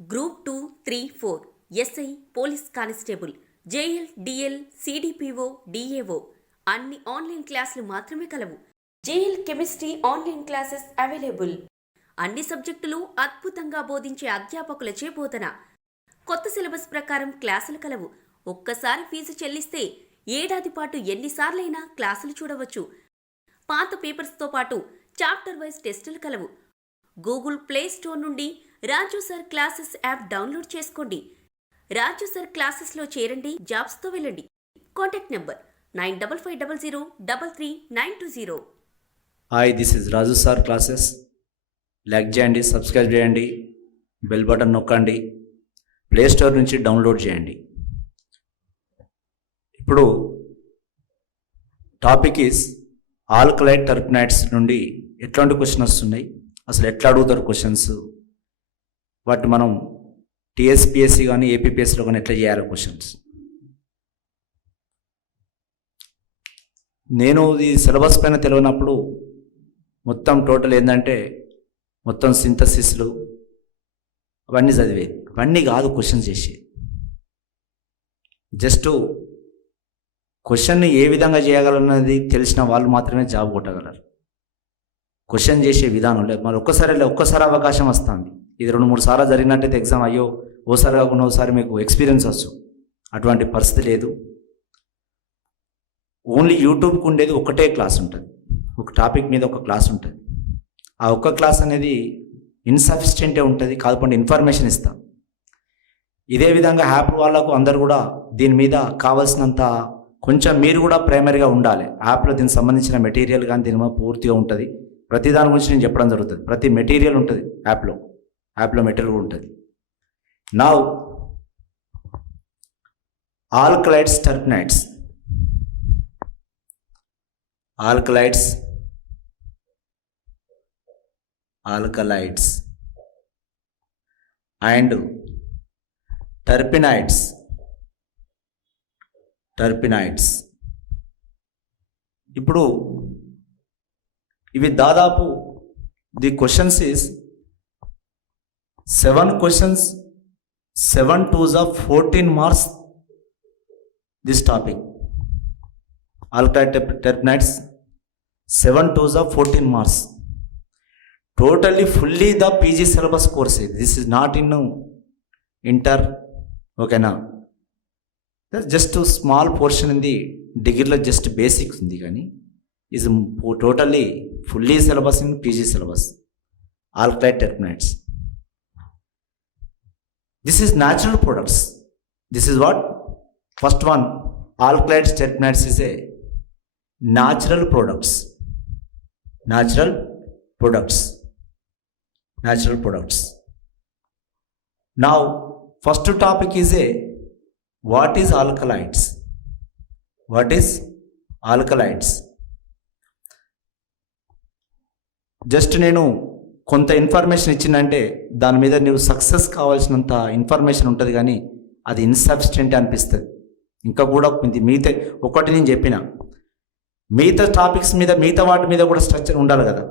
గ్రూప్ 2, 3, 4 SI police constable JL DL CDPO DAO అన్ని ఆన్లైన్ క్లాసులు మాత్రమే కలవు. JL chemistry online classes available. అన్ని సబ్జెక్టులు అద్భుతంగా బోధించే అధ్యాపకులచే బోధన. కొత్త సిలబస్ ప్రకారం క్లాసులు కలవు. ఒక్కసారి ఫీజు చెల్లిస్తే ఏడాది పాటు ఎన్నిసార్లైనా క్లాసులు చూడవచ్చు. పాత పేపర్స్తో పాటు చాప్టర్ వైజ్ టెస్టులు కలవు. గూగుల్ ప్లే స్టోర్ నుండి రాజు సార్ క్లాసెస్ యాప్ డౌన్లోడ్ చేసుకోండి. రాజు సార్ క్లాసెస్లో చేరండి, జాబ్స్తో వెళ్ళండి. Contact number 9550333920. Hi, this is Raju sir classes. Like చేయండి, సబ్స్క్రైబ్ చేయండి, బెల్ బటన్ నొక్కండి, ప్లే స్టోర్ నుంచి డౌన్లోడ్ చేయండి. ఇప్పుడు టాపిక్ ఈస్ ఆల్కలైడ్ టర్పనైడ్స్ నుండి ఎట్లాంటి క్వశ్చన్ వస్తున్నాయి, అసలు ఎట్లా అడుగుతారు క్వశ్చన్స్, వాటి మనం టీఎస్పీఎస్సీ కానీ ఏపీపీఎస్సీలో కానీ ఎట్లా చేయాలి క్వశ్చన్స్. నేను ఈ సిలబస్ పైన తెలియనప్పుడు మొత్తం టోటల్ ఏంటంటే మొత్తం సింథసిస్లు అవన్నీ చదివేది. అవన్నీ కాదు క్వశ్చన్స్ చేసి, జస్ట్ క్వశ్చన్ని ఏ విధంగా చేయగలన్నది తెలిసిన వాళ్ళు మాత్రమే జాబ్ కొట్టగలరు. క్వశ్చన్ చేసే విధానం లేదు. మరి ఒక్కసారి అవకాశం వస్తుంది. ఇది 2-3 సార్లు జరిగినట్టయితే ఎగ్జామ్ అయ్యో ఓసారి కాకుండా ఒకసారి మీకు ఎక్స్పీరియన్స్ వచ్చు. అటువంటి పరిస్థితి లేదు. ఓన్లీ యూట్యూబ్కి ఉండేది ఒకటే క్లాస్ ఉంటుంది, ఒక టాపిక్ మీద ఒక క్లాస్ ఉంటుంది. ఆ ఒక్క క్లాస్ అనేది ఇన్సఫిషియెంటే ఉంటుంది, కాకపోతే ఇన్ఫర్మేషన్ ఇస్తాం. ఇదే విధంగా యాప్ వాళ్ళకు అందరు కూడా దీని మీద కావాల్సినంత కొంచెం మీరు కూడా ప్రైమరీగా ఉండాలి. యాప్లో దీనికి సంబంధించిన మెటీరియల్ కానీ దీని మీద పూర్తిగా ఉంటుంది. ప్రతి దాని గురించి నేను చెప్పడం జరుగుతుంది. ప్రతి మెటీరియల్ ఉంటుంది యాప్లో మెటీరియల్ కూడా ఉంటుంది. Now alkaloids terpenoids, alkaloids and terpenoids. ఇప్పుడు ఇవి దాదాపు the questions is 7 questions, 7 2s of 14 marks. This topic alkali terpenides 7 2s of 14 marks. Totally fully the PG syllabus course. This is not in inter. Okay na. There's just a small portion in the degree just basics undi gani is totally fully syllabus in PG syllabus. Alkali terpenides. This is natural products. This is what? First one, alkaloids terpenides is a natural products. Now, first topic is what is alkaloids? Just నేను కొంత ఇన్ఫర్మేషన్ ఇచ్చిందంటే దాని మీద నువ్వు సక్సెస్ కావాల్సినంత ఇన్ఫర్మేషన్ ఉంటుంది, కానీ అది ఇన్సఫిషియెంట్ అనిపిస్తుంది. ఇంకా కూడా మిగతా ఒకటి నేను చెప్పిన మిగతా టాపిక్స్ మీద మిగతా వాటి మీద కూడా స్ట్రక్చర్ ఉండాలి కదా.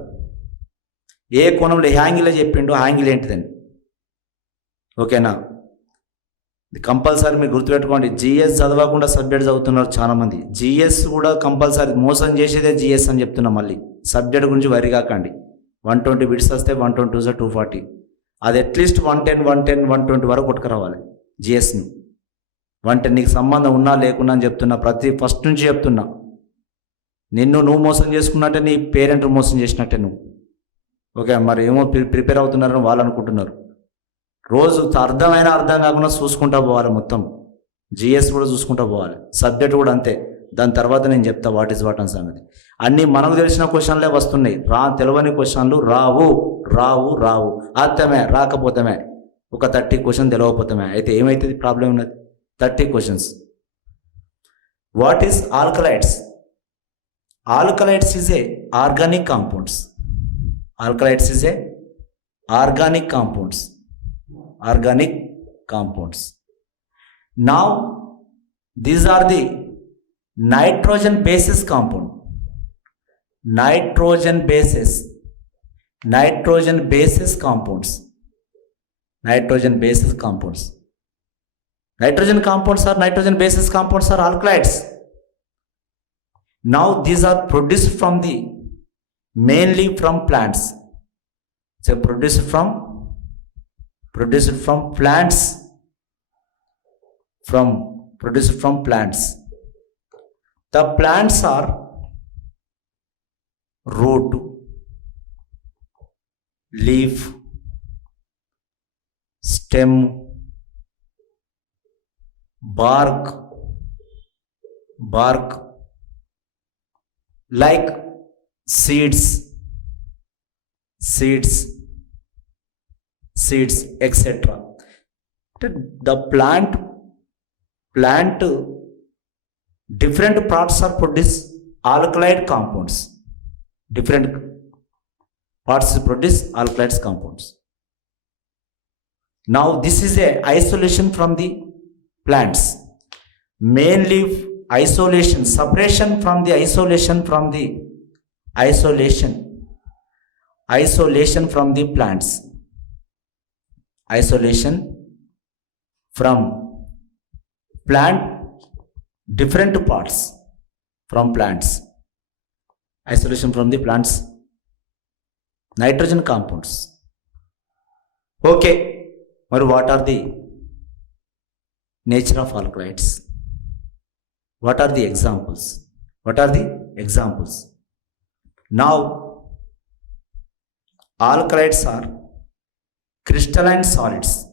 ఏ కోణంలో హ్యాంగిల్ చెప్పిండో హ్యాంగిల్ ఏంటిదని. ఓకేనా? కంపల్సరీ మీరు గుర్తుపెట్టుకోండి. జిఎస్ చదవకుండా సబ్జెక్ట్ చదువుతున్నారు చాలామంది. జిఎస్ కూడా కంపల్సరీ మోసం చేసేదే జిఎస్ అని చెప్తున్నా. మళ్ళీ సబ్జెక్ట్ గురించి వరి కాకండి. 120 బిట్స్ వస్తే 120 240, అది అట్లీస్ట్ 110 120 వరకు కొట్టుకురావాలి జిఎస్ని. 110 నీకు సంబంధం ఉన్నా లేకున్నా అని చెప్తున్నా. ఫస్ట్ నుంచి చెప్తున్నా. నువ్వు మోసం చేసుకున్నట్టే నీ పేరెంట్ మోసం చేసినట్టే నువ్వు. ఓకే, మరి ఏమో ప్రిపేర్ అవుతున్నారని వాళ్ళు అనుకుంటున్నారు. రోజు అర్థం కాకుండా చూసుకుంటా పోవాలి. మొత్తం జిఎస్ కూడా చూసుకుంటా పోవాలి. సబ్జెక్ట్ కూడా అంతే. దాని తర్వాత నేను చెప్తా వాట్ ఈజ్ వాట్ అని సంగతి. అన్నీ మనకు తెలిసిన క్వశ్చన్లే వస్తున్నాయి. తెలియని క్వశ్చన్లు రావు. అర్థమే రాకపోతమే. ఒక 30 క్వశ్చన్ తెలియకపోతమే. అయితే ఏమైతుంది? ప్రాబ్లం ఉన్నది. 30 questions. What is alkaloids? Alkaloids is a organic compounds. Organic compounds. Now, these are the nitrogen bases compound. Nitrogen bases compounds. nitrogen bases compounds. Nitrogen compounds or nitrogen bases compounds are alkaloids. Now these are produced from mainly from plants. So produced from plants. Produced from plants. The plants are root, leaf, stem, bark, like seeds, etc. The plant different parts are produce alkaloid compounds. Different parts produce alkaloid compounds. Now this is a isolation from the plants. Mainly isolation, separation from the isolation from the plants. Isolation from plant, different parts from plants. Isolation from the plants. Nitrogen compounds. Okay, but what are the nature of alkaloids? What are the examples? Now, alkaloids are crystalline solids,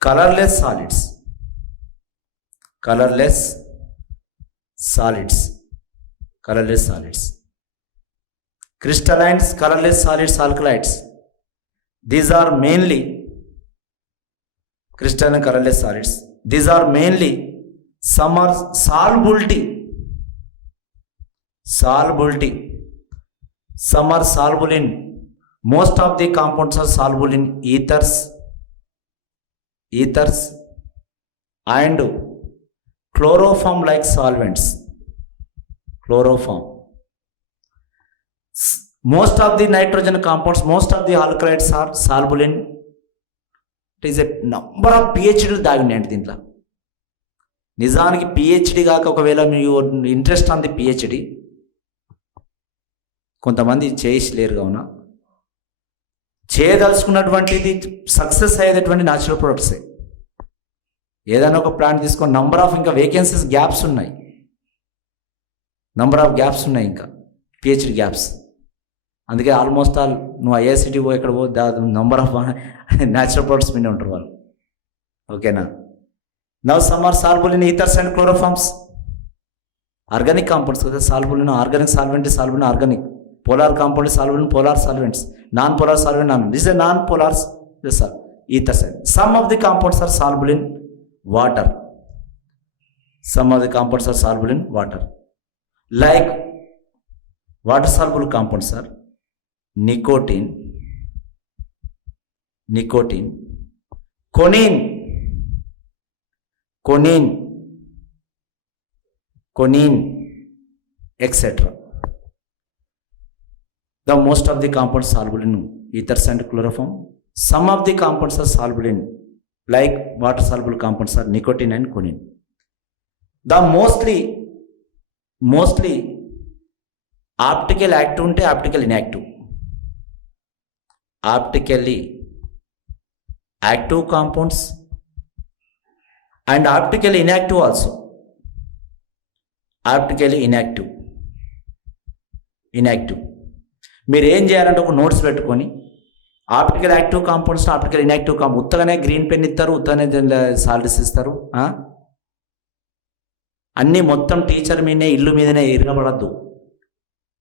colorless solids. Crystalline colorless solids, alkaloids. These are mainly crystalline colorless solids. These are mainly, some are solubility. Some are soluble in, most of the compounds are soluble in ethers and chloroform like solvents. Most of the nitrogen compounds, most of the alkaloids are soluble in, it is a number of PhDలు దాగినాయండి దీంట్లో. నిజానికి పిహెచ్డి కాక ఒకవేళ మీకు interest on the PhD కొంతమంది చేయలేరు కావున చేయదలుచుకున్నటువంటిది సక్సెస్ అయ్యేటటువంటి న్యాచురల్ ప్రొడక్ట్సే. ఏదైనా ఒక ప్లాంట్ తీసుకొని నంబర్ ఆఫ్ ఇంకా వేకెన్సీస్ గ్యాప్స్ ఉన్నాయి, ఇంకా పిహెచ్డి గ్యాప్స్. అందుకే ఆల్మోస్ట్ ఆల్ నువ్వు ఐఐసిటీ పో ఎక్కడ పో నంబర్ ఆఫ్ న్యాచురల్ ప్రొడక్ట్స్ మీద ఉంటారు వాళ్ళు. ఓకేనా? Now some are soluble in ethers and chloroforms. Organic compounds కదా, soluble in organic solvent is soluble in organic. Polar compound is soluble in polar solvents. Non-polar solvent, this is a non-polars, this are ethers. Some of the compounds are soluble in water. Like water soluble compounds are nicotine, choline, etc. The most of the compounds soluble in ethers and chloroform. Some of the compounds are soluble in, like water soluble compounds are nicotine and choline. The mostly optical active unte optical inactive. Optically active compounds and optically inactive also. Optically inactive. మీరు ఏం చేయాలంటే ఒక notes పెట్టుకొని optical active compounds, optical inactive compound, ఉత్తగానే green pen ఇస్తారు, ఉత్తగానే సాలిడ్స్ ఇస్తారు. అన్నీ మొత్తం టీచర్ మీదనే, ఇల్లు మీదనే ఎరగబడద్దు.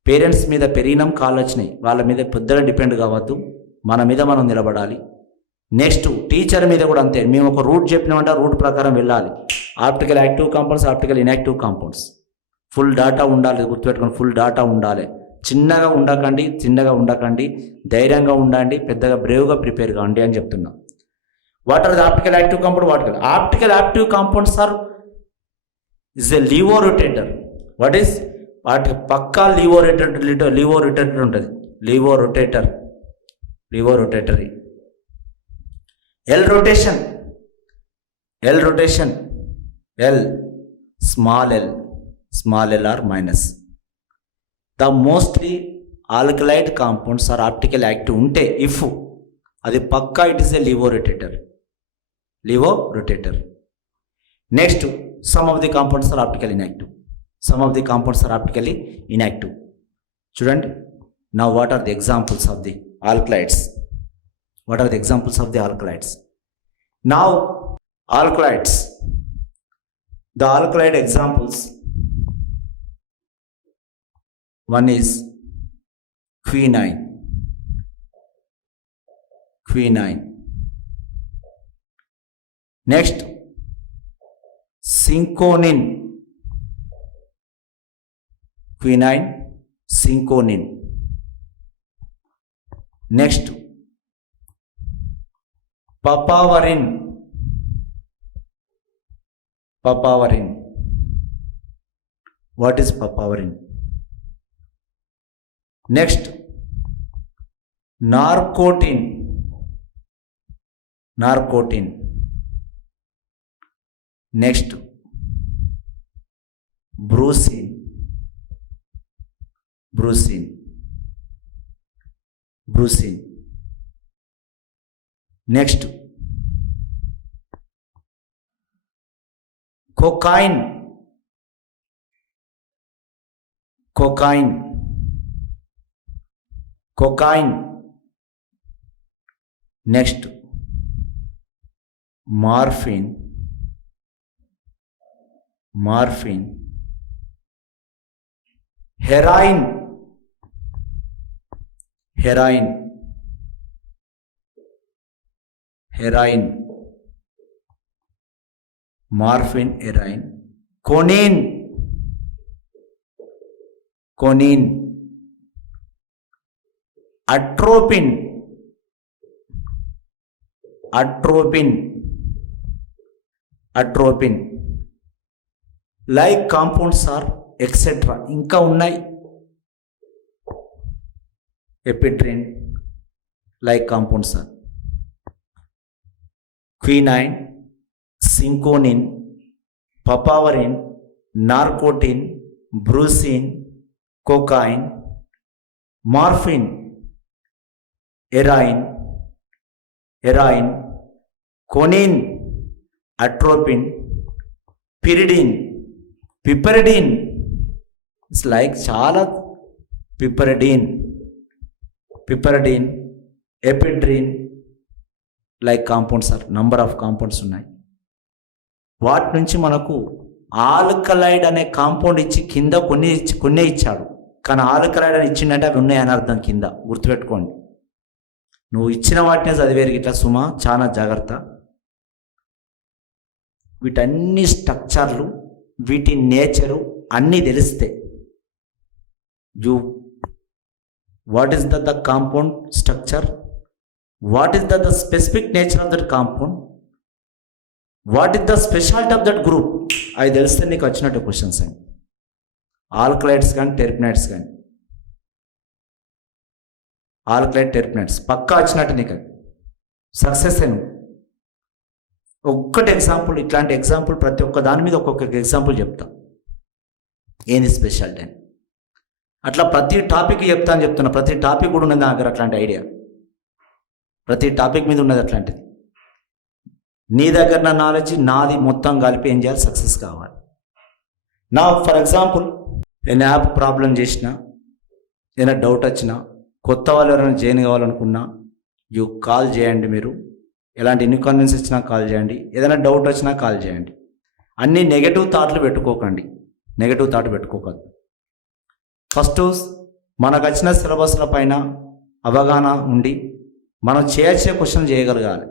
పేరెంట్స్ మీద పెరిగినాం, కాళ్ళు వచ్చినాయి, వాళ్ళ మీద పెద్దగా డిపెండ్ కావద్దు, మన మీద మనం నిలబడాలి. నెక్స్ట్ టీచర్ మీద కూడా అంతే. మేము ఒక రూట్ చెప్పినామంటే ఆ రూట్ ప్రకారం వెళ్ళాలి. Optical active compounds, optical inactive compounds, full data ఉండాలి. గుర్తుపెట్టుకొని ఫుల్ డాటా ఉండాలి. చిన్నగా ఉండకండి, ధైర్యంగా ఉండండి, పెద్దగా బ్రేవ్గా ప్రిపేర్ కావండి అని చెప్తున్నా. What are the optical active compound? Optical active compounds are is a levo rotator. What is? వాటికి పక్కా లీవో రొటేటర్ ఉంటుంది. Levo levorotatory. L rotation, L rotation, L, small l or minus. The mostly alkaloid compounds are optically active unte if అది పక్కా it is a levorotatory. Next, some of the compounds are optically inactive. Student, now what are the examples of the alkaloids? Now, alkaloids. The alkaloid examples. One is quinine. Next, cinchonin. Quinine, cinchonin. Next, papaverine. What is papaverine? Next, narcotin. Next, brucine. Next, cocaine. Next, morphine. Heroin. Morphine, heroin. Quinine. Atropine. Like compounds are etc. ఇంకా ఉన్నాయి. Ephedrine, like compounds are quinine, cinchonin, papaverine, narcotin, brucine, cocaine, morphine, heroin, quinine, atropine, pyridine. It's like చాలా piperidine, ephedrine, like compounds are number of compounds ఉన్నాయి. వాటి నుంచి మనకు ఆల్కలైడ్ అనే కాంపౌండ్ ఇచ్చి కింద కొన్ని ఇచ్చాడు, కానీ ఆల్కలైడ్ అని ఇచ్చిందంటే అవి ఉన్నాయని అర్థం. కింద గుర్తుపెట్టుకోండి, నువ్వు ఇచ్చిన వాటినే చదివేరు ఇట్లా సుమా, చాలా జాగ్రత్త. వీటన్ని స్ట్రక్చర్లు, వీటి నేచరు అన్నీ తెలిస్తే what is the compound structure, what is the specific nature of that compound, what is the specialty of that group, అది తెలిస్తే నీకు వచ్చినట్టు క్వశ్చన్స్ అండి. ఆల్కలైడ్స్ కానీ టెర్పినైడ్స్ కానీ, ఆల్కలైడ్ టెర్పినైడ్స్ పక్కా వచ్చినట్టు నీకు సక్సెస్ అని. ఒక్కటి ఎగ్జాంపుల్, ఇట్లాంటి ఎగ్జాంపుల్ ప్రతి ఒక్క దాని మీద ఒక్కొక్క ఎగ్జాంపుల్ చెప్తా ఏంది స్పెషాలిటీ అని. అట్లా ప్రతి టాపిక్ చెప్తున్నా. ప్రతి టాపిక్ కూడా ఉన్నది నా దగ్గర అట్లాంటి ఐడియా, ప్రతి టాపిక్ మీద ఉన్నది అట్లాంటిది. నీ దగ్గర నా నాలెడ్జ్ నాది మొత్తం కలిపి ఏం చేయాలి, సక్సెస్ కావాలి. నా ఫర్ ఎగ్జాంపుల్ నేను యాప్ ప్రాబ్లం చేసిన, ఏదైనా డౌట్ వచ్చినా, కొత్త వాళ్ళు ఎవరైనా జాయిన్ కావాలనుకున్నా కాల్ చేయండి. మీరు ఎలాంటి ఇన్కన్వీనియన్స్ వచ్చినా కాల్ చేయండి, ఏదైనా డౌట్ వచ్చినా కాల్ చేయండి. అన్ని నెగటివ్ థాట్లు పెట్టుకోకండి, పెట్టుకోకూడదు. ఫస్ట్ మనకు వచ్చిన సిలబస్ల పైన అవగాహన ఉండి మనం చేయాల్సిన క్వశ్చన్ చేయగలగాలి.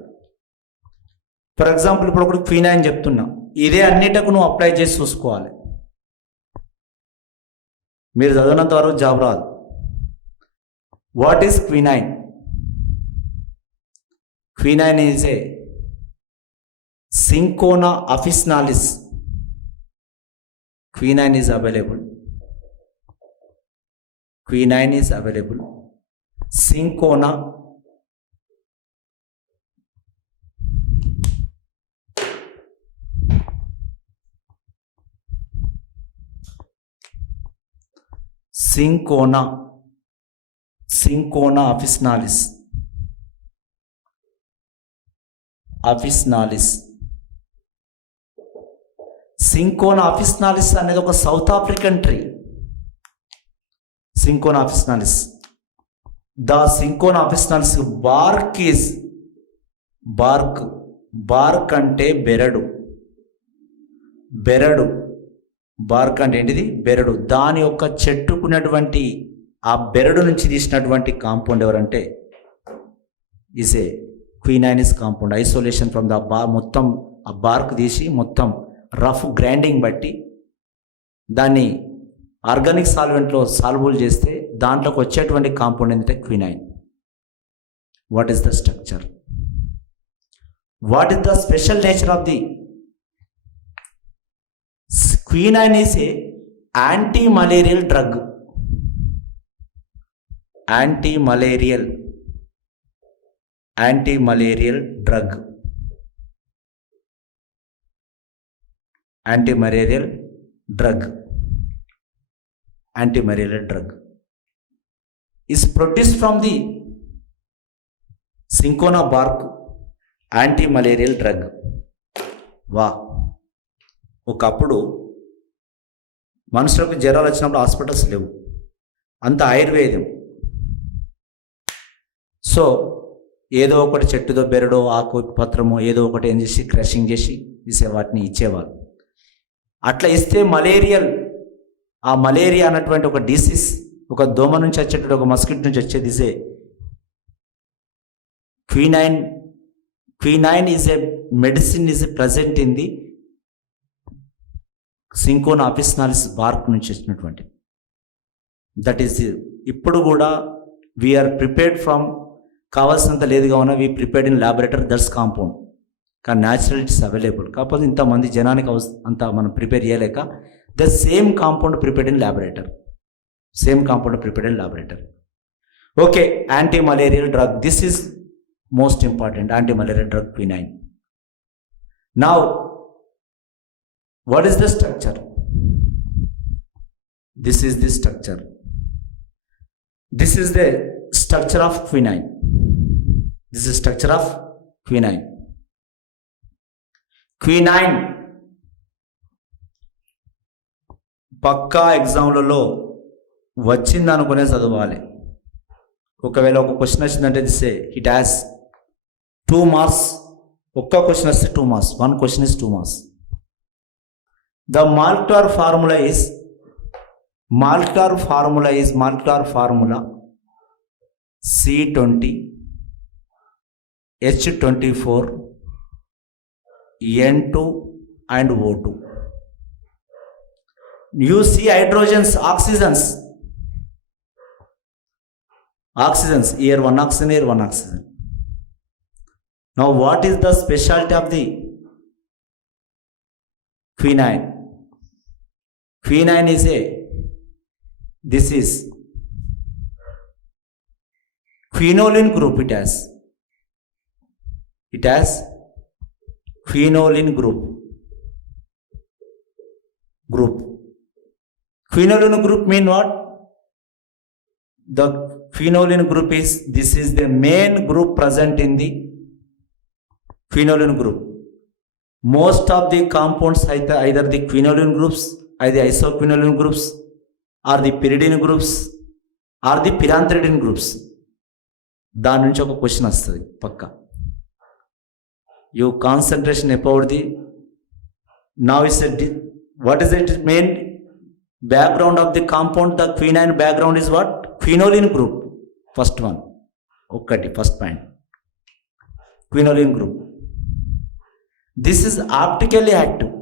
ఫర్ ఎగ్జాంపుల్ ఇప్పుడు ఒకటి క్వినైన్ చెప్తున్నా, ఇదే అన్నిటకు నువ్వు అప్లై చేసి చూసుకోవాలి. మీరు చదివినంత వరకు జాబ్ రాదు. What is quinine? Quinine is a Cinchona officinalis. Quinine is available. Cinchona cinchona officinalis. Cinchona officinalis అనేది ఒక south African tree. Cinchona officinalis. The cinchona officinalis BARC అంటే బెరడు. బార్క్ అంటే ఏంటిది? బెరడు. దాని యొక్క చెట్టుకున్నటువంటి ఆ బెరడు నుంచి తీసినటువంటి కాంపౌండ్ ఎవరంటే is a quinine is compound. Isolation from the మొత్తం ఆ బార్క్ తీసి మొత్తం రఫ్ గ్రైండింగ్ బట్టి దాన్ని ఆర్గానిక్ సాల్వెంట్లో సాల్బుల్ చేస్తే దాంట్లోకి వచ్చేటువంటి కాంపౌండ్ ఏంటంటే quinine. What is the structure? What is the special nature of the quinine? Is a anti-malarial drug. Anti-malarial drug. Is produced from the cinchona bark. Anti-malarial drug. ఒకప్పుడు మనుషులకు జ్వరాలు వచ్చినప్పుడు హాస్పిటల్స్ లేవు, అంత ఆయుర్వేదం. సో ఏదో ఒకటి చెట్టుదో బెరడో ఆకు పత్రమో ఏదో ఒకటి ఏం చేసి క్రషింగ్ చేసి వాటిని ఇచ్చేవారు. అట్లా ఇస్తే ఆ మలేరియా అన్నటువంటి ఒక డిసీజ్, ఒక దోమ నుంచి వచ్చేటువంటి ఒక మస్కిట్ నుంచి వచ్చే disease quinine is a medicine is present in the cinchona officinalis bark నుంచి వచ్చినటువంటి. దట్ ఈస్ ఇప్పుడు కూడా వీఆర్ ప్రిపేర్డ్ ఫ్రమ్, కావాల్సినంత లేదు కావున we prepared in laboratory, that's compound. కానీ న్యాచురల్ ఇట్స్ అవైలబుల్. కాకపోతే ఇంతమంది జనానికి అంత మనం ప్రిపేర్ చేయలేక the same compound prepared in laboratory. Okay, anti malarial drug. This is most important. Anti malarial drug quinine. Now what is the structure? This is the structure. This is the structure of quinine. Quinine పక్కా ఎగ్జామ్లలో వచ్చింది అనుకునే చదవాలి. ఒకవేళ ఒక క్వశ్చన్ వచ్చిందంటే it has 2 మార్క్స్. ఒక్క క్వశ్చన్ వస్తే 2 మార్క్స్. 1 question is 2 marks. The molecular formula is C20 H24 N2 and O2. You see hydrogens, oxygens. Here one oxygen. Now what is the specialty of the quinine? Quinine is this is quinoline group. It has quinoline group. Quinoline group mean what? The quinoline group is, this is the main group present in the quinoline group. Most of the compounds either the quinoline groups, either the isoquinoline groups, or the pyridine groups, or the pyranthridine groups. దాని నుంచి ఒక question వస్తుంది పక్కా. You concentration about the now is what is it main background of the compound? The quinine background is what? Quinoline group. First one. Okay, first point. Quinoline group. This is optically active.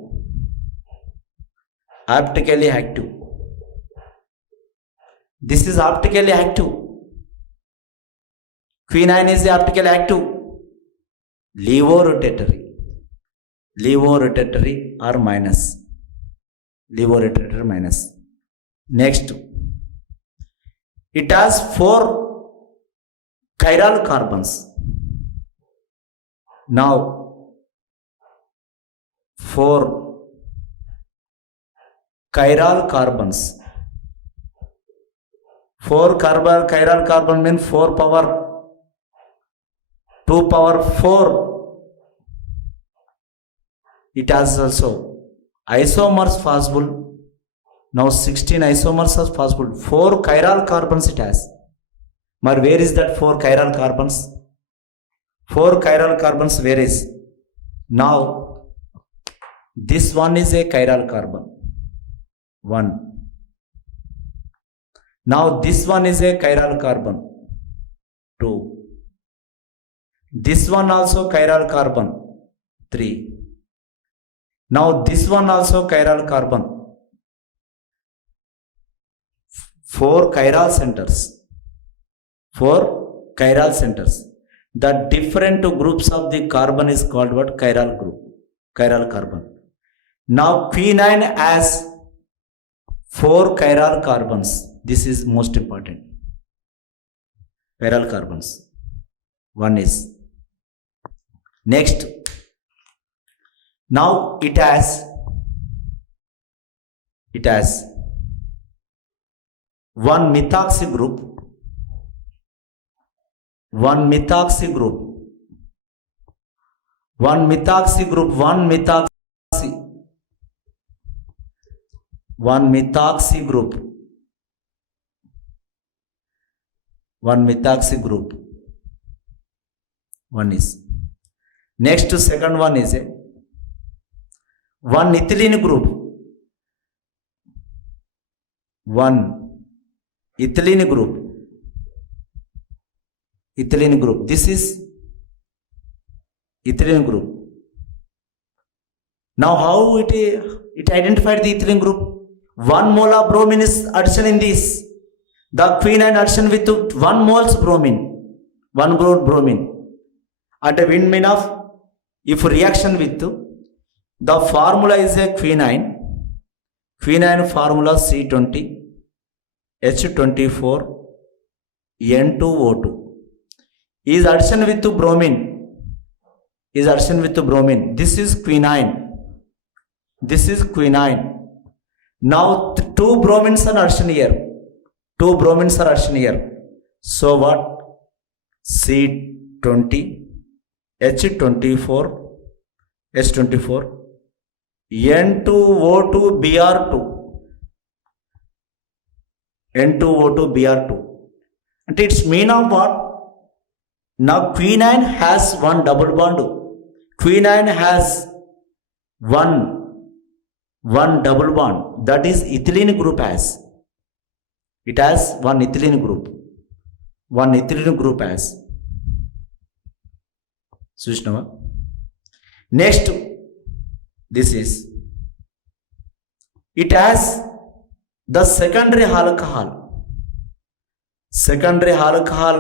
This is optically active. Quinine is optically active. Levorotatory or minus. Next, it has 4 chiral carbons. Now 4 chiral carbons. 4 carbon chiral carbon means 4 power 2 power 4. It has also isomers possible. Now 16 isomers are possible. 4 chiral carbons it has. But where is that 4 chiral carbons? 4 chiral carbons where is? Now this one is a chiral carbon. 1. Now this one is a chiral carbon. 2. This one also chiral carbon. 3. Now this one also chiral carbon. 4 chiral centers. 4 chiral centers. The different groups of the carbon is called what? Chiral group. Chiral carbon. Now quinine has 4 chiral carbons. This is most important. Chiral carbons. One is. Next. Now it has one methoxy group. One methoxy group. One methoxy group. One methoxy. One methoxy group. One methoxy group. One is. Next to second one is a one ethylene group. One ethylene group. Ethylene group. This is ethylene group. Now how it identified the ethylene group? 1 mole of bromine is addition in this. The quinine addition with 1 moles bromine. 1 mole bromine. At a windmill of if reaction with the formula is a quinine. Quinine formula C20 H24 N2O2 is addition with bromine. Is addition with bromine. This is quinine. This is quinine. Now 2 bromines are addition here. 2 bromines are addition here. So what? C20 H24 H24 N2O2 Br2 N2O2 Br2. And its mean of what? Now quinine has 1 double bond. Quinine has one double bond. That is ethylene group has. It has 1 ethylene group. 1 ethylene group has. Sushnava. Next, this is. It has the secondary alcohol. Secondary alcohol.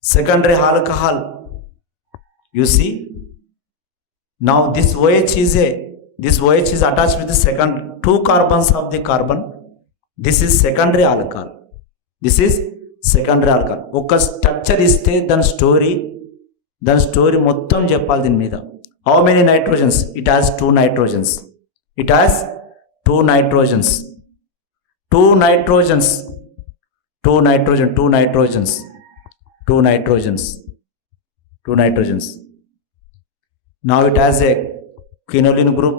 Secondary alcohol. You see. Now this OH is attached with the second 2 carbons of the carbon. This is secondary alcohol. This is secondary alcohol. ఒక స్ట్రక్చర్ ఇస్తే దాని స్టోరీ మొత్తం చెప్పాలి దీని మీద. How many nitrogens? It has 2 nitrogens. It has 2 nitrogens. 2 nitrogens. 2 nitrogen. 2 nitrogens. 2 nitrogens. 2 nitrogens. Now it has a quinoline group.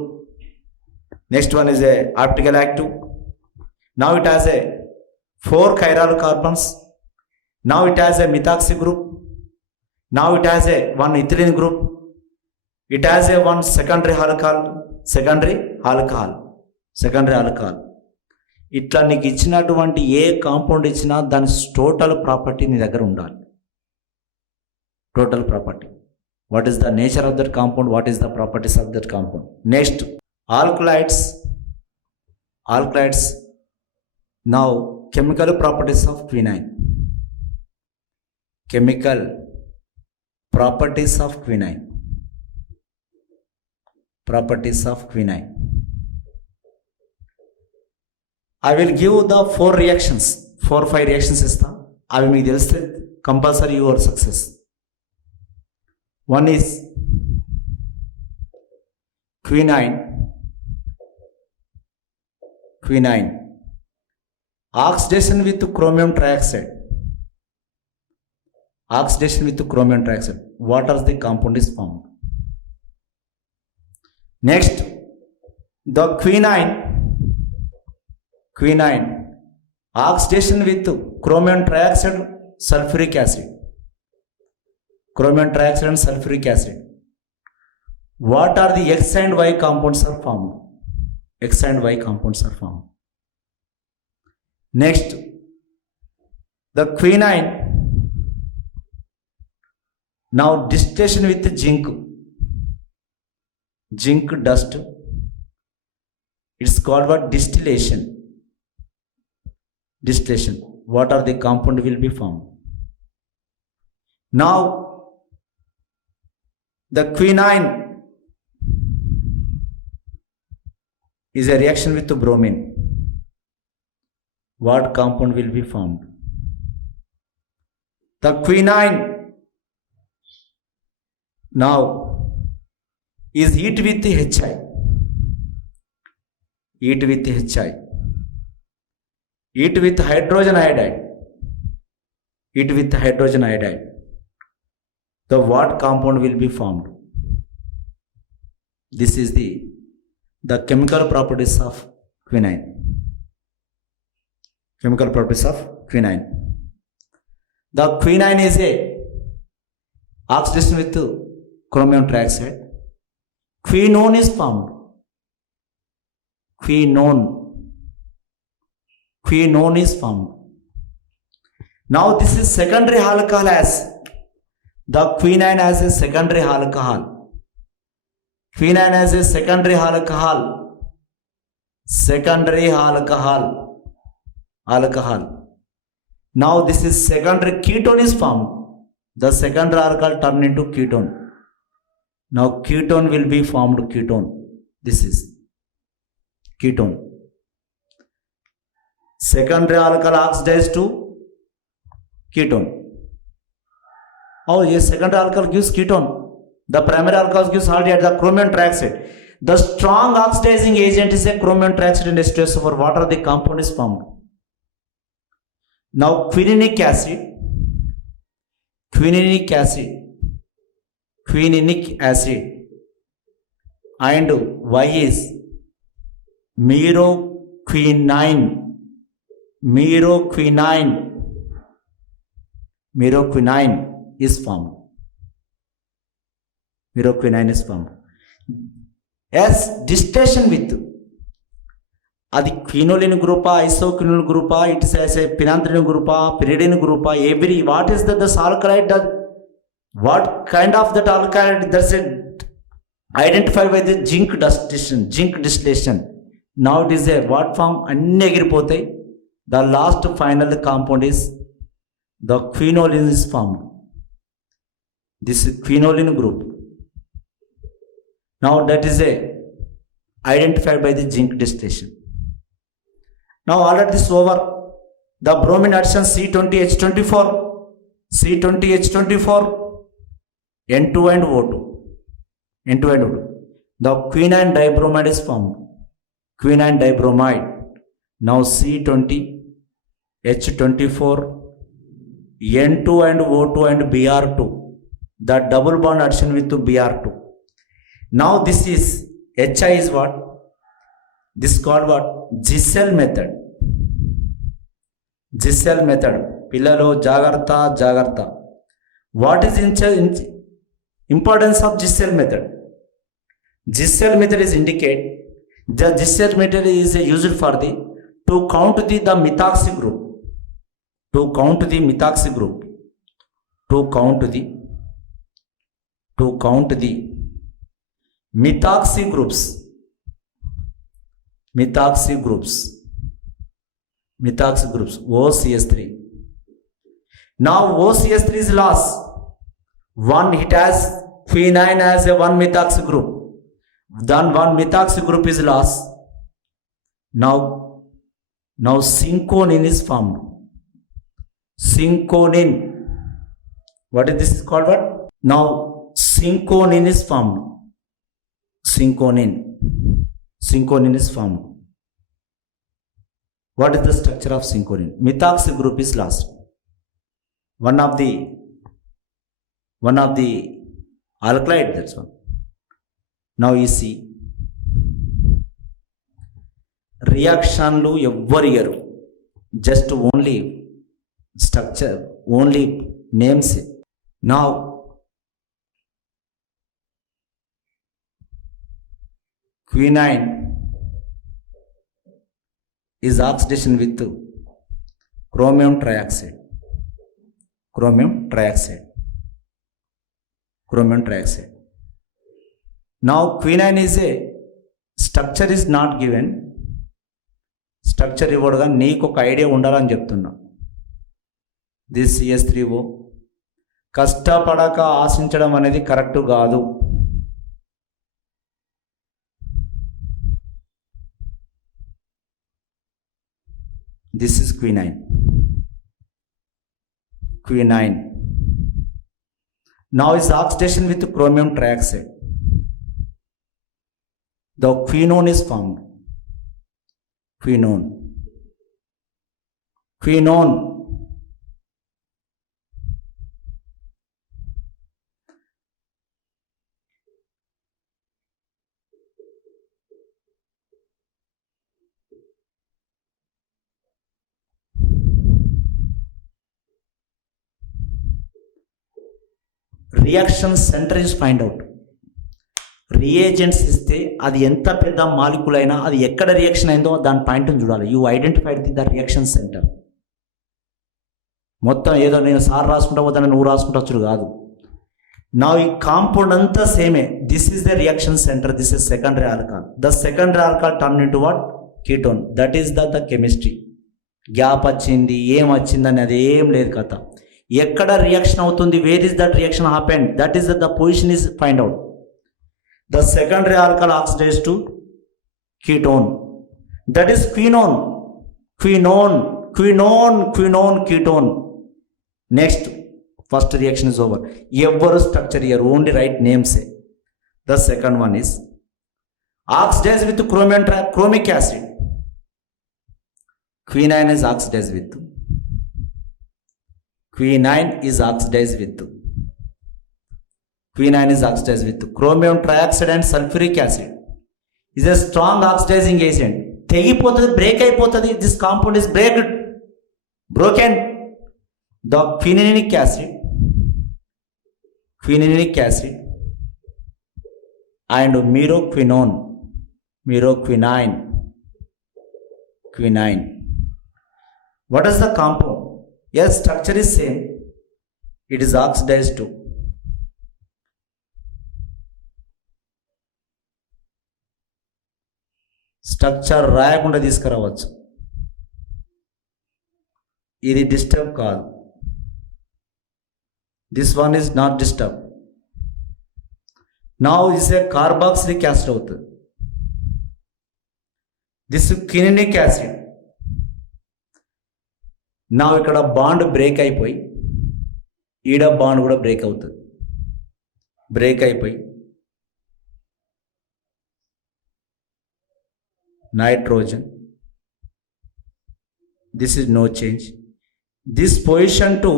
Next one is a optical active. Now it has a 4 chiral carbons. Now it has a methoxy group. Now it has a 1 ethylene group. It has a 1 secondary alcohol. Secondary alcohol. Secondary alcohol. ఇట్లా నీకు ఇచ్చినటువంటి ఏ కాంపౌండ్ ఇచ్చినా దాని total property నీ దగ్గర ఉండాలి. Total property. What is the nature of that compound? What is the properties of that compound? Next, alkaloids. Alkaloids. Now, chemical properties of quinine. Chemical properties of quinine. Properties of quinine. I will give the 4 reactions. 4-5 reactions is the. I will make this compulsory your success. One is quinine Oxidation with chromium trioxide. Oxidation with chromium trioxide. What are the compound is formed? Next, the quinine. Oxidation with chromium trioxide, sulfuric acid. Chromium trioxide and sulfuric acid. What are the X and Y compounds are formed? X and Y compounds are formed. Next, the quinine. Now distillation with zinc dust. It's called what? Distillation. What are the compound will be formed? Now the quinine is a reaction with bromine. What compound will be formed? The quinine now is heat with HI. Heat with hydrogen iodide. The what compound will be formed? This is the chemical properties of quinine. The quinine is a oxidation with chromium trioxide. Quinone is formed. Quinone is formed. Now this is secondary alcohol acid. The quinine has a secondary alcohol. Alcohol. Now this is secondary ketone is formed. The secondary alcohol turn into ketone. Now ketone will be formed ketone. This is ketone. Secondary alcohol oxidized to ketone. Oh yes, secondary alcohol gives ketone. The primary alcohol gives aldehyde, the chromium trioxide. The strong oxidizing agent is a chromium trioxide and esterase. For what are the compound is formed? Now quininic acid and Y is meroquinine is formed. As distillation with అది quinoline group, isoquinoline group, it is as a phenanthrene group, pyridine group, every what is the alkaloid does, what kind of that alkaloid that's a identified by the zinc distillation. Now it is a what form? అన్ని ఎగిరిపోతాయి. The last final compound is the quinoline is formed. This is quinoline group. Now that is a identified by the zinc distillation. Now already this over. The bromine addition C20H24, N2 and O2. The quinine dibromide is formed. Now C20H24, N2 and O2 and Br2. The double bond addition with Br2. Now this is HI is what? This is called what? Giselle method. Pillalo Jagartha. What is importance of Giselle method? Giselle method is indicate the Giselle method is used for to count the methoxy group. To count the methoxy group. Methoxy groups OCS3. Now OCS3 is lost. One it has quinine as a one methoxy group. Then one methoxy group is lost. Now synconine is formed. What is this called? What? Now synconine is formed. Synconine is formed. What is the structure of synchronine? Methoxy group is lost. One of the alkaloid, that's one. Now you see రియాక్షన్లు ఎవ్వరు ఇయ్యరు, just only structure, only names. Now quinine is oxidation with chromium trioxide. Now quinine is a structure is not given. Structure ఇవ్వడుగా నీకు ఒక ఐడియా ఉండాలని చెప్తున్నా. This CH3O కష్టపడక ఆశించడం అనేది కరెక్ట్ కాదు. This is quinine. Now is oxidation with chromium trioxide. The quinone is formed. Quinone. Reaction center is find out. Reagents ఇస్తే అది ఎంత పెద్ద మాలిక్యూల్ అయినా అది ఎక్కడ రియాక్షన్ అయిందో దాని పాయింట్ని చూడాలి. You identified the reaction centre. మొత్తం ఏదో నేను సార్ రాసుకుంటా పోతాను నువ్వు రాసుకుంటా కాదు. నా ఈ కాంపౌండ్ అంతా సేమే. This is the reaction centre. This is secondary alcohol. The secondary alcohol turn into what? Ketone. That is the chemistry. Gap వచ్చింది ఏం వచ్చిందని అది ఏం లేదు కథ. ఎక్కడ రియాక్షన్ అవుతుంది, where is that reaction happened, that is the position is find out. The secondary alcohol oxidized to ketone. That is quinone. Ketone. Next, first reaction is over. Ever structure here, only write names. The second one is oxidized with chromic acid. Quinine is oxidized with chromium trioxide and sulfuric acid. Is a strong oxidizing agent. తెగిపోతుంది, break అయిపోతుంది. This compound is broken. The quininic acid and quinine. What is the compound? Yes, structure is same. It is oxidized to structure రాయకుండా తీసుకురావచ్చు. ఇది disturb కాదు. This one is not disturb. Now is a carboxylic acid అవుతుంది. This quininic acid. నా ఇక్కడ bond break అయిపోయి ఈడ బాండ్ కూడా బ్రేక్ అవుతుంది. బ్రేక్ అయిపోయి nitrogen. This is no change. This position to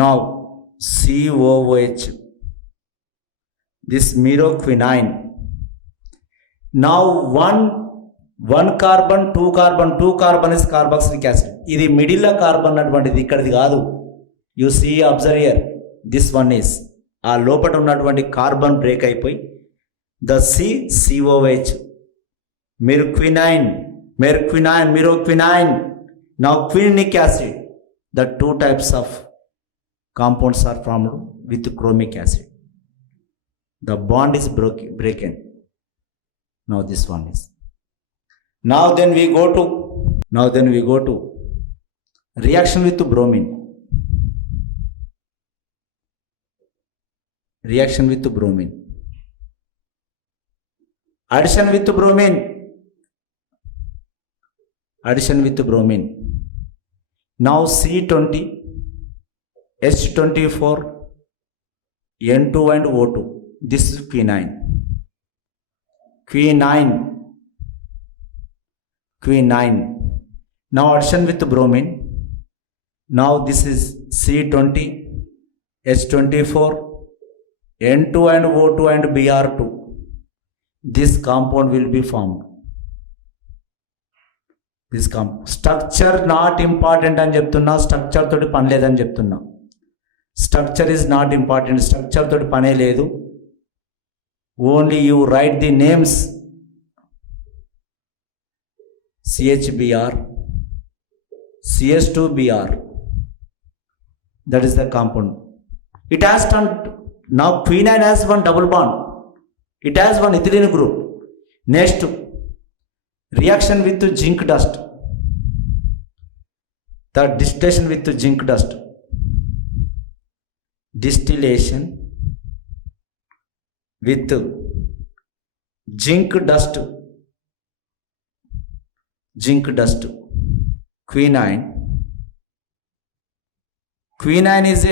now COOH. This meroquinine. Now one carbon, two carbon is carboxylic acid. ఇది middle carbon అటువంటిది, ఇక్కడిది కాదు. You see, observe here. This one is ఆ లోపల ఉన్నటువంటి కార్బన్ బ్రేక్ అయిపోయి the COOH meroquinene. Now quinic acid. The two types of compounds are formed with chromic acid. The bond is broken. Now this one is. Now then we go to reaction with bromine. Reaction with bromine. Addition with bromine. Now C20, H24, N2 and O2. This is quinine. quinine. Now addition with bromine. Now this is C20, H24, N2 and O2 and Br2. This compound will be formed. This structure not important అని చెప్తున్నా, స్ట్రక్చర్ తోటి పని లేదని చెప్తున్నా. Structure is not important, structure తోటి పనే లేదు. Only you right the names. CHBr, CS2Br, that is the compound. It has turned, now quinine has one double bond, it has one ethylene group. Next, reaction with zinc dust, the distillation with zinc dust, distillation with zinc dust, quinine is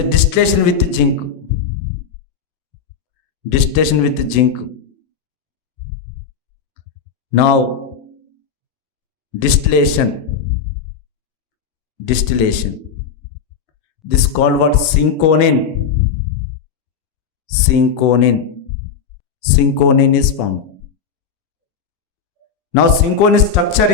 a distillation with zinc. Now distillation, this called what? Synconin is formed. Now synchronous structure,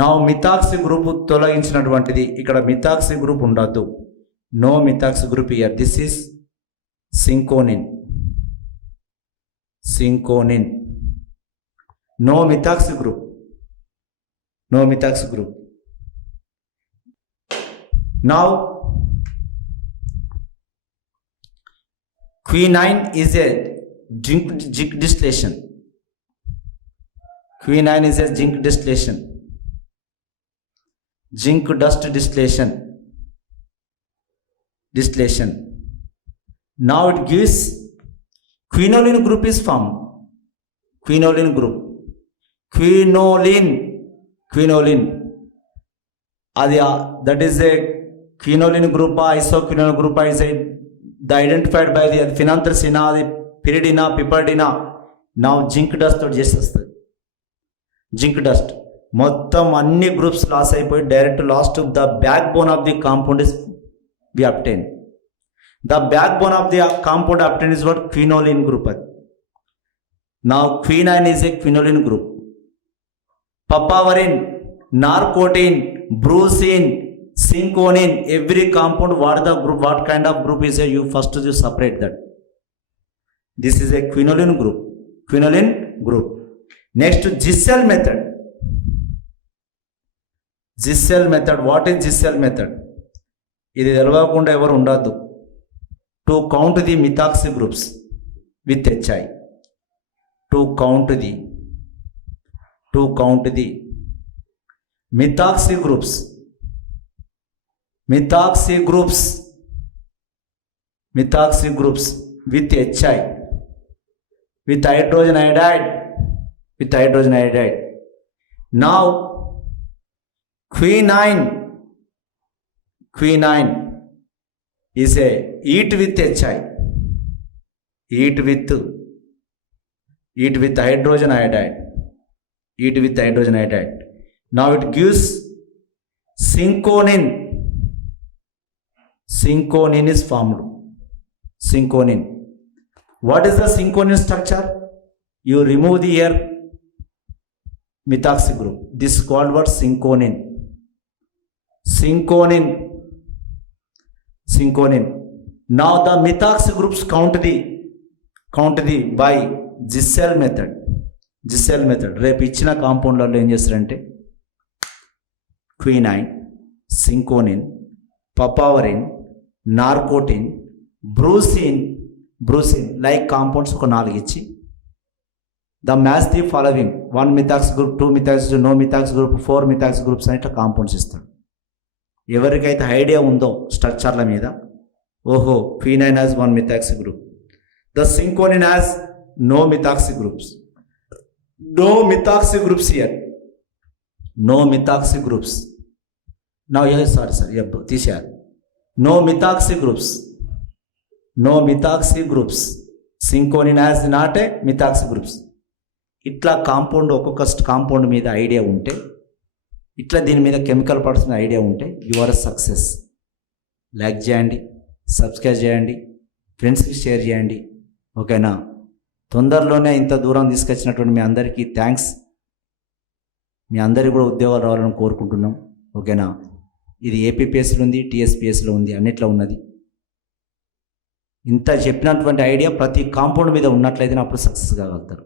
now methoxy group తొలగించినటువంటిది, ఇక్కడ methoxy group ఉండదు. No methoxy group here. This is synconin. No methoxy group. Now quinine is a zinc distillation. Zinc dust distillation. Now it gives quinoline group is formed. Quinoline. That is a quinoline group, isoquinoline group is identified by the phenanthracene, the pyridina, piperdina. Now zinc dust తో చేసేస్తుంది. Zinc dust మొత్తం అన్ని groups loss అయిపోయి direct last the backbone of the compound is we obtain. The backbone of the compound obtain is what? Quinoline group. అది నా quinine is a quinoline group. Papaverine, narcotine, brucine, cinchonine, every compound what the group, what kind of group is a, you first you separate that. This is a quinoline group. Next, Giselle method. What is Giselle method? ఇది తెలవకుండా ఎవరు ఉండద్దు. To count the methoxy groups with HI. To count the methoxy groups with HI, with hydrogen iodide. Now quinine is a eat with HI, eat with hydrogen iodide. Now it gives synconin is formed. What is the synconin structure? You remove the here methoxy group. This is called what? Synconin. Now the methoxy groups count the by Giselle method. రేపు ఇచ్చిన కాంపౌండ్లలో ఏం చేస్తారంటే క్వినైన్, సింకోనిన్, పపావరిన్, narcotine, బ్రూసిన్ like compounds ఒక 4 ఇచ్చి the match the following 1 methoxy group, 2 methoxy group, no methoxy group, 4 methoxy groups అని ఇట్లా కాంపౌండ్స్ ఇస్తాడు. ఎవరికైతే ఐడియా ఉందో స్ట్రక్చర్ల మీద, ఓహో quinine has 1 methoxy group, the synconin has no methoxy groups. No methoxy groups here. No methoxy groups. Now yes, sorry, తీసేయాలి. No methoxy groups. No methoxy groups, cinchonine as not a methoxy groups. ఇట్లా compound ఒక్కొక్క compound మీద idea ఉంటే, ఇట్లా దీని మీద chemical parts మీద idea ఉంటే యు ఆర్ సక్సెస్. లైక్ చేయండి, సబ్స్క్రైబ్ చేయండి, ఫ్రెండ్స్కి షేర్ చేయండి. ఓకేనా? తొందరలోనే ఇంత దూరం తీసుకొచ్చినటువంటి మీ అందరికీ థ్యాంక్స్. మీ అందరికీ కూడా ఉద్యోగాలు రావాలని కోరుకుంటున్నాం. ఓకేనా? ఇది ఏపీపీఎస్లో ఉంది, టీఎస్పీఎస్లో ఉంది, అన్నిట్లో ఉన్నది. ఇంత చెప్పినటువంటి ఐడియా ప్రతి కాంపౌండ్ మీద ఉన్నట్లయితే అప్పుడు సక్సెస్ కాగలుగుతారు.